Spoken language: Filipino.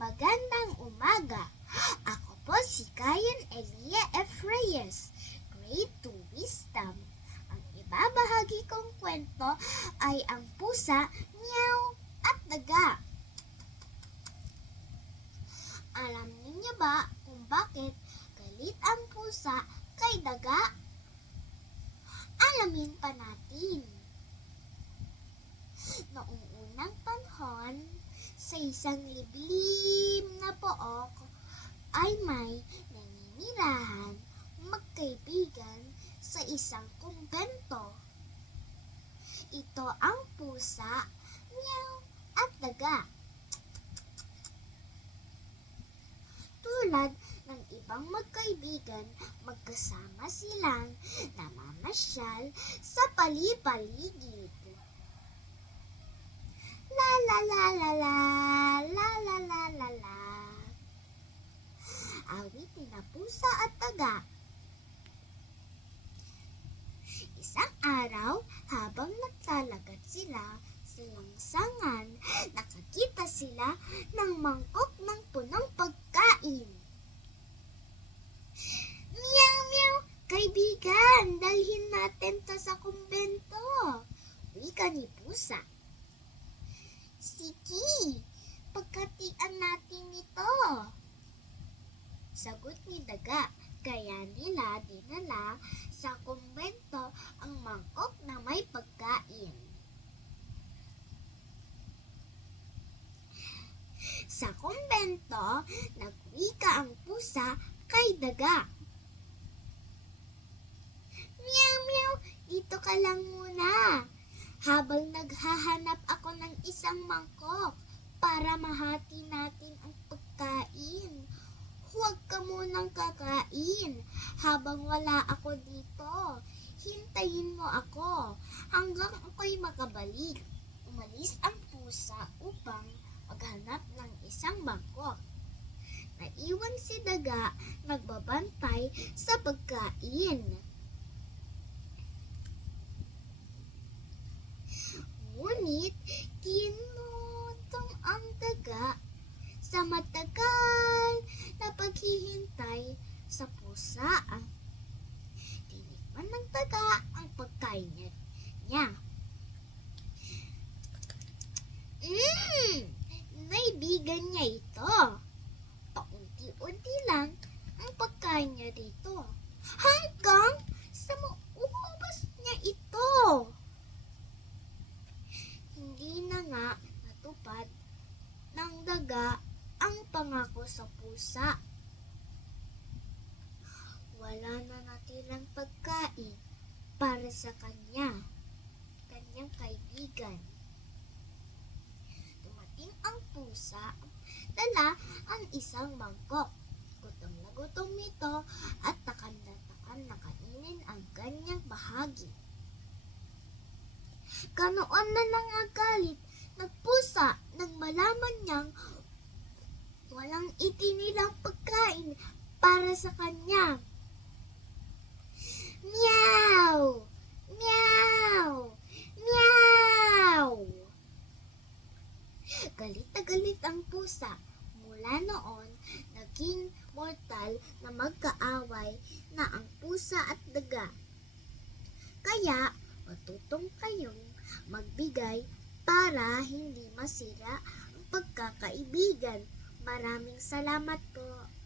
Magandang umaga. Ako po si Kayan Elia F. Reyes, Grade 2 Wisdom. Ang ibabahagi kong kwento ay ang pusa, meow, at daga. Alam niyo ba kung bakit galit ang pusa kay daga? Alamin pa natin. Noong unang panahon, sa isang liblim na pook ay may naninirahan magkaibigan sa isang kumbento. Ito ang pusa, meow, at daga. Tulad ng ibang magkaibigan, magkasama silang namamasyal sa pali-paligid. La la la la la la la la la la. Awit ni na pusa at taga. Isang araw, habang naglalagat sila sa langsangan, nakakita sila ng mangkok ng punong pagkain. Meow, meow! Kaibigan, dalhin natin to sa kumbento. Wika ni pusa. Sige, pagkatian natin ito. Sagot ni Daga, kaya nila dinala sa kumbento ang mangkok na may pagkain. Sa kumbento, nagwika ang pusa kay Daga. Meow, meow, dito ka lang muna habang naghahanap ako ng isang mangkok para mahati natin ang pagkain. Huwag ka munang kakain habang wala ako dito. Hintayin mo ako hanggang ako'y makabalik. Umalis ang pusa upang maghanap ng isang mangkok. Naiwan si Daga nagbabantay sa pagkain. Ngunit, kinutong ang daga sa matagal na paghihintay sa pusa. Tinikman ng daga ang pagkain niya. Mmm! Naibigan niya ito. Paunti-unti lang ang pagkain niya dito. Hanggang sa maubos niya ito hindi na nga natupad ng daga ang pangako sa pusa. Wala na natirang pagkain para sa kanya, kanyang kaibigan. Dumating ang pusa, dala ang isang mangkok. Gutom na gutom nito at takam na takam na kainin ang kanyang bahagi. Ganoon na nangagalit, nagpusa sa kanya. Meow! Meow! Meow! Galit na galit ang pusa. Mula noon, naging mortal na magkaaway na ang pusa at daga. Kaya, matutong kayong magbigay para hindi masira ang pagkakaibigan. Maraming salamat po.